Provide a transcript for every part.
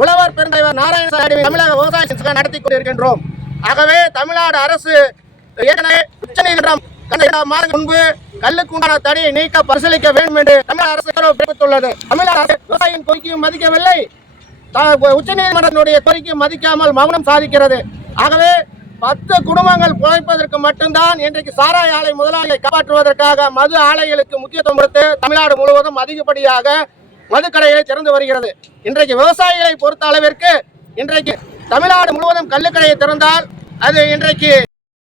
உழவர் பெருந்தலைவர் நாராயணசாமி தமிழக விவசாய சங்கம் நடத்தி கொண்டிருக்கின்றோம். ஆகவே தமிழ்நாடு அரசு ஏற்கனவே உச்சநீதிமன்றம் கடந்த இரண்டு முன்பு கல்லுக்கு உண்டான தடையை நீக்க பரிசீலிக்க வேண்டும் என்று தமிழக அரசு உத்தரவு பிறப்பித்துள்ளது. தமிழக அரசு விவசாயியின் கோரிக்கையும் மதிக்கவில்லை. உச்சநீதிமன்றத்தினுடைய கோரிக்கையும் மதிக்காமல் மௌனம் சாதிக்கிறது. ஆகவே பத்து குடும்பங்கள் பிழைப்பதற்கு மட்டும்தான் இன்றைக்கு சாராய ஆலை முதலாளியை காப்பாற்றுவதற்காக மது ஆலைகளுக்கு முக்கியத்துவம் கொடுத்து தமிழ்நாடு முழுவதும் அதிகப்படியாக மதுக்கடைகளை திறந்து வருகிறது. இன்றைக்கு விவசாயிகளை பொறுத்த அளவிற்கு இன்றைக்கு தமிழ்நாடு முழுவதும் கல்லுக்கடையை திறந்தால் அது இன்றைக்கு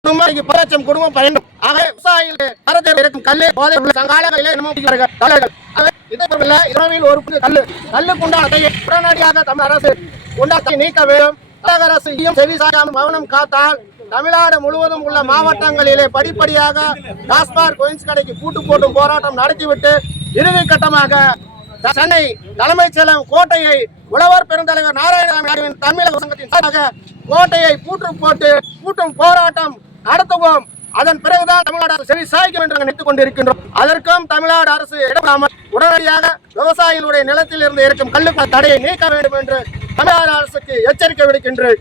குடும்பம் இன்னைக்கு பல லட்சம் குடும்பம் பயனும். ஆக விவசாயிகள் தரத்தில் இருக்கும் கல்லு போதை உள்ள சங்காலங்களிலே இன்னமும் இதே இரவில் ஒரு புது கல்லு கல்லுக்கு உடனடியாக தமிழ் அரசு உண்டாக்கி நீக்க வேண்டும். தமிழக அரசு செவி சாய்க்காமல் மௌனம் காத்தால் தமிழ்நாடு முழுவதும் உள்ள மாவட்டங்களிலே படிப்படியாக டாஸ்மாக் கோயின்ஸ் கடைக்கு பூட்டு போட்டும் போராட்டம் நடத்திவிட்டு இறுதி கட்டமாக சென்னை தலைமைச் செயலம் கோட்டையை உழவர் பெருந்தலைவர் நாராயணசாமி தமிழக சங்கத்தின் சார்பாக கோட்டையை பூட்டு போட்டு பூட்டும் போராட்டம் நடத்துவோம். அதன் பிறகுதான் தமிழ்நாடு அரசு சரி சாய்க்கும் என்று நினைத்துக் கொண்டிருக்கின்றோம். அதற்கும் தமிழ்நாடு அரசு இடப்படாமல் உடனடியாக விவசாயிகளுடைய நிலத்தில் இருந்து இருக்கும் கல்லுக்கு தடையை நீக்க வேண்டும் என்று தமிழக அரசுக்கு எச்சரிக்கை விடுக்கின்றேன்.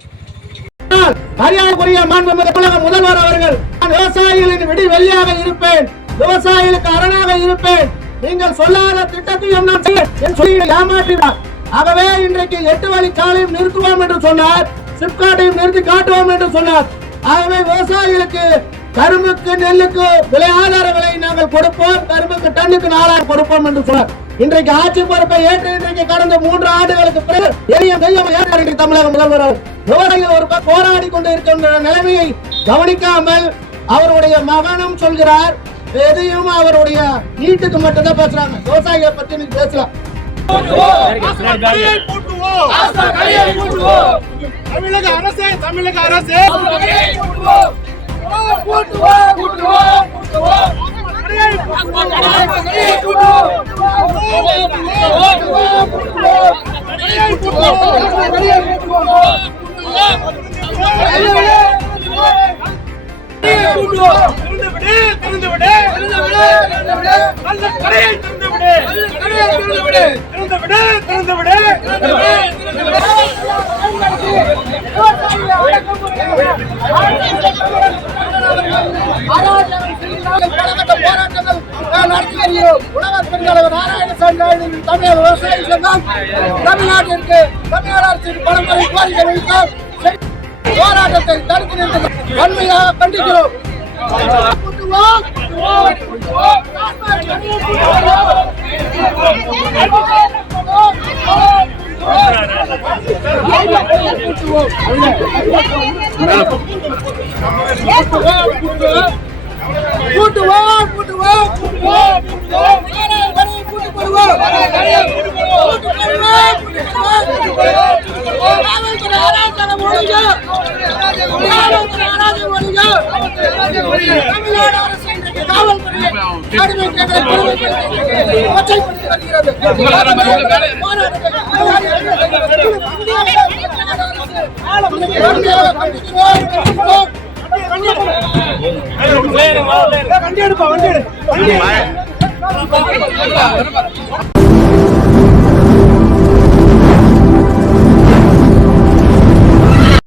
மரியாதைக்குரிய மாண்புமிகு தமிழக முதல்வர் அவர்கள் நான் விவசாயிகளின் விடி வெளியாக இருப்பேன். விவசாயிகளுக்கு அரணாக இருப்பேன். நீங்கள் சொல்லாத திட்டத்தையும் நான் செய்ய என் சொல்லி ஏமாற்றினார் ஆகவே இன்றைக்கு எட்டு வழி சாலையும் நிறுத்துவோம் என்று சொன்னார். சிப்காட்டையும் நிறுத்தி காட்டுவோம் என்று சொன்னார். ஆகவே விவசாயிகளுக்கு கரும்புக்கு நெல்லுக்கு விலை ஆதாரங்களை விலை நாங்கள் கொடுப்போம். கரும்புக்கு டன்னுக்கு நாலாயிரம் கொடுப்போம் என்று சொன்னார். இன்றைக்கு ஆட்சி பொறுப்பை ஏற்று இன்றைக்கு கடந்த மூன்று ஆண்டுகளுக்கு பிறகு எளிய செய்யும் ஏற்பாடு தமிழக முதல்வர் விவரங்கள் ஒரு போராடி கொண்டு இருக்கின்ற நிலைமையை கவனிக்காமல் அவருடைய மகனும் சொல்கிறார். எதையும் அவருடைய நீட்டுக்கு மட்டும்தான் பேசுறாங்க. விவசாயிகளை பத்தி நீங்க பேசலாம். தமிழக அரசே தமிழக அரசே. திறந்து விடு திறந்து விடு நல்ல கடையை திறந்து விடு திறந்து விடு திறந்து விடு உழவர் பெருந்தலைவர் நாராயணசாமி தமிழக விவசாய சங்கம் தமிழ்நாட்டிற்கு தமிழக அரசின் பலமுறை கோரிக்கை வைத்தால் போராட்டத்தை தடுத்து நின்று வன்மையாக கண்டிக்கிறோம் கூட்டுவோம். கூட்டுவோம் கூட்டுவோம் கூட்டுவோம் ஒழிக தமிழ்நாடு அரசு இன்றைக்கு காவல்துறையை கொடுமைப்படுத்தி வருகிறது வண்டி எடுப்பா வண்டி எடு வண்டி